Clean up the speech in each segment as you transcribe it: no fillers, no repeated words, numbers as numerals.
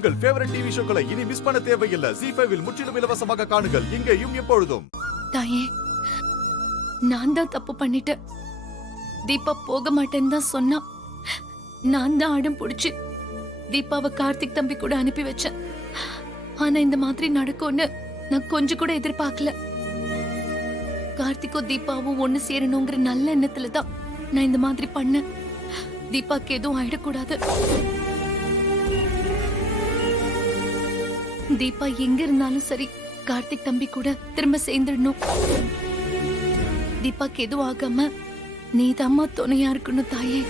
உங்கள் favourite TV ஷோக்களை இனி miss பண்ண தேவையில்லை. ZEE5 இல் முற்றிலும் இலவசமாக காணுங்கள். இங்கேயும் எப்பொழுதும். தாயே, நான் தான் தப்பு பண்ணிட்டேன். தீபா போக மாட்டேன்னு தான் சொன்னா. நான் தான் அடம் பிடிச்சு தீபாவை கார்த்திக் தம்பி கூட அனுப்பி வச்சேன். ஆனா இந்த மாதிரி நடக்கும்னு நான் கொஞ்சம் கூட எதிர்பார்க்கல. கார்த்திக்கும் தீபாவும் ஒண்ணு சேரணுங்கிற நல்ல எண்ணத்துல தான் நான் இந்த மாதிரி பண்ணேன். தீபாக்கு எதுவும் ஆயிடக்கூடாது. தீபா எங்க இருந்தாலும் சரி, கார்த்திக் தம்பி கூட திரும்ப சேர்ந்துடணும். தீபாக்கு எதுவும் ஆகாம நீதாம்மா துணையா இருக்கணும் தாயே.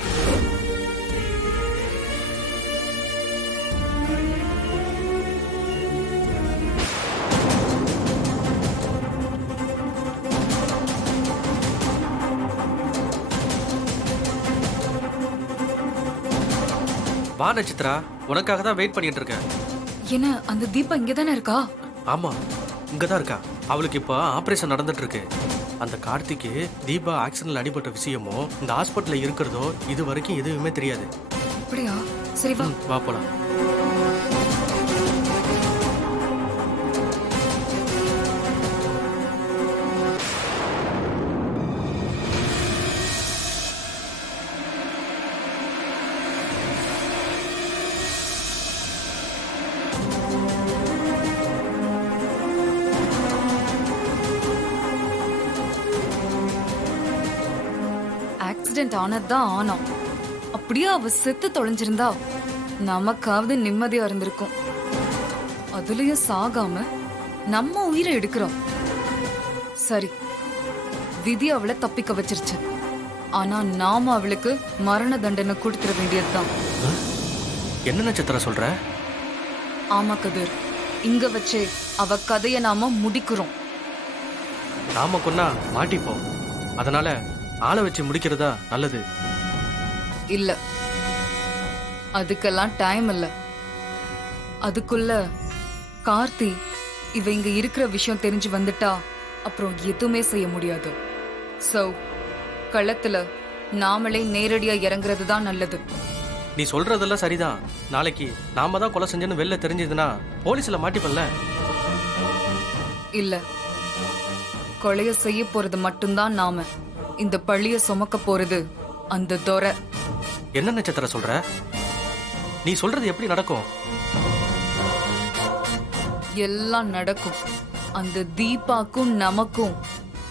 வா நட்சத்திரா, உனக்காக தான் வெயிட் பண்ணிட்டு இருக்கேன். என்ன, அந்த தீபா இங்க தானே இருக்கா? ஆமா, இங்கதான் இருக்கா. அவளுக்கு இப்ப ஆபரேஷன் நடந்துட்டு இருக்கு. அந்த கார்த்திக்கு தீபா ஆக்சிடென்ட்ல அடிபட்ட விஷயமோ இந்த ஹாஸ்பிட்டல்ல இருக்கிறதோ இது வரைக்கும் எதுவுமே தெரியாது. அப்படியா? சரி வா. வா போலாம். ஆக்சிடென்ட் ஆனதுதான் ஆனோம். அப்படியே அவ செத்து தொலைஞ்சிருந்தா நமக்காவது நிம்மதியா இருந்திருக்கும். அதுலயும் சாகாம நம்ம உயிரை எடுக்கிறோம். சரி, விதி அவளை தப்பிக்க வச்சிருச்சு. ஆனா நாம அவளுக்கு மரண தண்டனை கொடுத்துட வேண்டியதுதான். என்ன நட்சத்திரா சொல்ற? ஆமா கதிர், இங்க வச்சே அவ கதைய நாம முடிக்கிறோம். நாம கொன்னா மாட்டிப்போம். அதனால ஆளை வச்சு முடிக்கிறதா நல்லது. இல்ல, அதுக்கெல்லாம் டைம் இல்ல. அதுக்குள்ள கார்த்தி இவ இங்க இருக்கிற விஷயம் தெரிஞ்சு வந்துட்டா அப்புறம் எதுவுமே செய்ய முடியாது. சோ களத்துல நாமளே நேரடியா இறங்குறது தான் நல்லது. நீ சொல்றதெல்லாம் சரிதான். நாளைக்கு நாம தான் கொலை செஞ்சேன்னு வெளில தெரிஞ்சதுன்னா போலீஸ்ல மாட்டிப்பல்ல. இல்ல, கொலைய செய்ய போறது மட்டும்தான் நாம. இந்த பழிய சுமக்க போறது அந்த துரை. என்ன நட்சத்திர சொல்ற? நீ சொல்றது எப்படி நடக்கும்? எல்லாம் நடக்கும். அந்த தீபாக்கும் நமக்கும்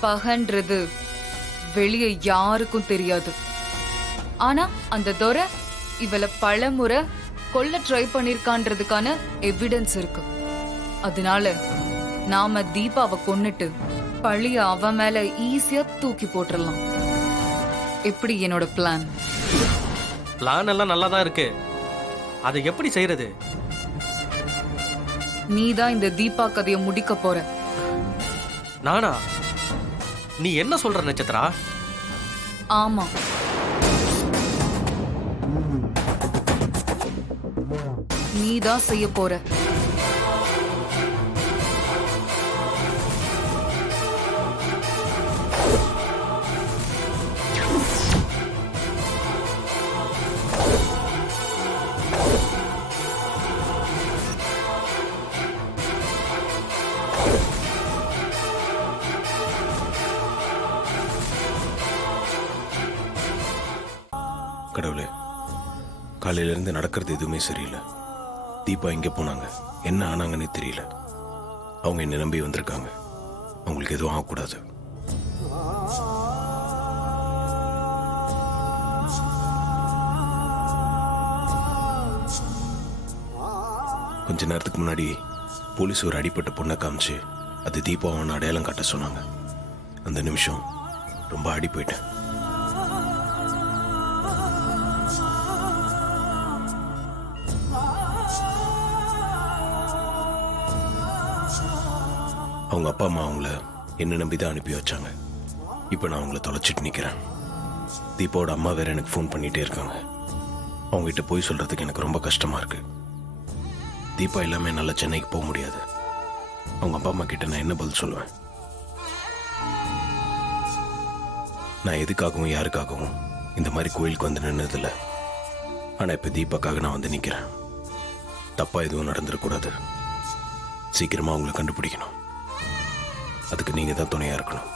பகன்றது வெளியே யாருக்கும் தெரியாது. ஆனா அந்த துரை இவளை பலமுறை கொல்ல ட்ரை பண்ணிருக்கான்றதுக்கான எவிடன்ஸ் இருக்கு. அதனால நாம தீபாவை கொன்னுட்டு பழிய அவ மேல ஈஸியா தூக்கி போட்டுடலாம். எப்படி என்னோட பிளான்? பிளான் எல்லாம் நல்லா தான் இருக்கு. அதை எப்படி செய்யறது? நீதான் இந்த தீபா கதைய முடிக்க போற. நானா? நீ என்ன சொல்ற நட்சத்திரா? ஆமா, நீதான் செய்ய போற. கடவுளே, காலையில இருந்து நடக்கிறது எதுவுமே சரியில்லை. தீபா எங்க போனாங்க, என்ன ஆனாங்கன்னே தெரியல. அவங்க என்ன நம்பி வந்திருக்காங்க. அவங்களுக்கு எதுவும் ஆகக்கூடாது. கொஞ்ச நேரத்துக்கு முன்னாடி போலீஸ் ஒரு அடிப்பட்ட பொண்ணை காமிச்சு அது தீபாவான அடையாளம் காட்ட சொன்னாங்க. அந்த நிமிஷம் ரொம்ப அடி போயிட்டேன். அவங்க அப்பா அம்மா அவங்கள என்ன நம்பி தான் அனுப்பி வச்சாங்க. இப்போ நான் அவங்கள தொலைச்சிட்டு நிற்கிறேன். தீபாவோட அம்மா வேற எனக்கு ஃபோன் பண்ணிகிட்டே இருக்காங்க. அவங்ககிட்ட போய் சொல்கிறதுக்கு எனக்கு ரொம்ப கஷ்டமாக இருக்கு. தீபா எல்லாமே நல்லா சென்னைக்கு போக முடியாது. அவங்க அப்பா அம்மா கிட்ட நான் என்ன பதில் சொல்லுவேன்? நான் எதுக்காகவும் யாருக்காகவும் இந்த மாதிரி கோயிலுக்கு வந்து நின்னதில்லை. ஆனால் இப்போ தீபாக்காக நான் வந்து நிற்கிறேன். தப்பா எதுவும் நடந்துடக்கூடாது. சீக்கிரமா அவங்கள கண்டுபிடிக்கணும். அதுக்கு நீங்க தான் துணையா இருக்கணும்.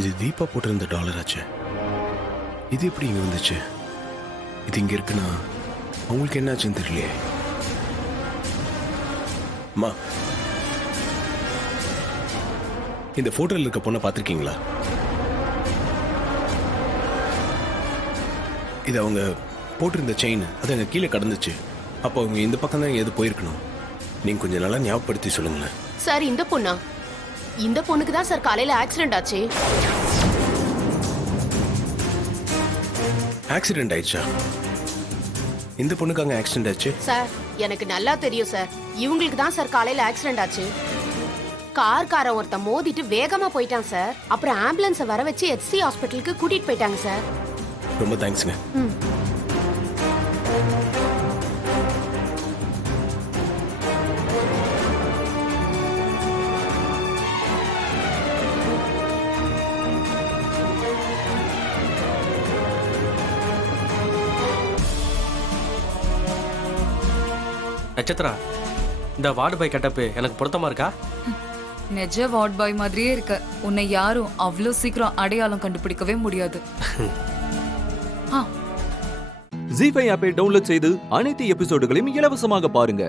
இது தீபா போட்டிருந்த டாலர் ஆச்சு. இது எப்படி இங்க வந்துச்சு? இது இங்க இருக்குன்னா அவங்களுக்கு என்ன ஆச்சுன்னு தெரியலையே. அம்மா, இந்த போட்டோல இருக்க பொண்ணை பார்த்திருக்கீங்களா? இது அவங்க போட்டிருந்த செயின், அது அங்க கீழே கடந்துச்சு. அப்போ அவங்க இந்த பக்கம் தான் எது போயிருக்கணும். நீங்க கொஞ்சம் நல்லா ஞாபகப்படுத்தி சொல்லுங்களேன். சார், இந்த பொண்ணா? இந்த பொண்ணுக்கு தான் சார் காலையில ஆக்சிடென்ட் ஆச்சு. ஆக்சிடென்ட் ஆயிடுச்சா? இந்த பொண்ணுக்கு அங்க ஆக்சிடென்ட் ஆச்சு? சார், எனக்கு நல்லா தெரியும் சார். இவங்களுக்கு தான் சார் காலையில ஆக்சிடென்ட் ஆச்சு. கார்காரன் ஒருத்தன் மோதிட்டு வேகமா போயிட்டான் சார். அப்புறம் ஆம்புலன்ஸை வர வச்சு HC ஹாஸ்பிட்டலுக்கு கூட்டிட்டு போயிட்டாங்க சார். ரொம்ப தேங்க்ஸ்ங்க. நட்சத்திரா, இந்த வார்டு பாய் கட்டப்பு எனக்கு பொருத்தமா இருக்கா? நெஜ வார்ட் பாய் மாதிரியே இருக்க. உன்னை யாரும் அவ்வளோ சீக்கிரம் அடையாளம் கண்டுபிடிக்கவே முடியாது. ஜீ5 ஆப்பை டவுன்லோட் செய்து அனைத்து எபிசோடுகளையும் இலவசமாக பாருங்க.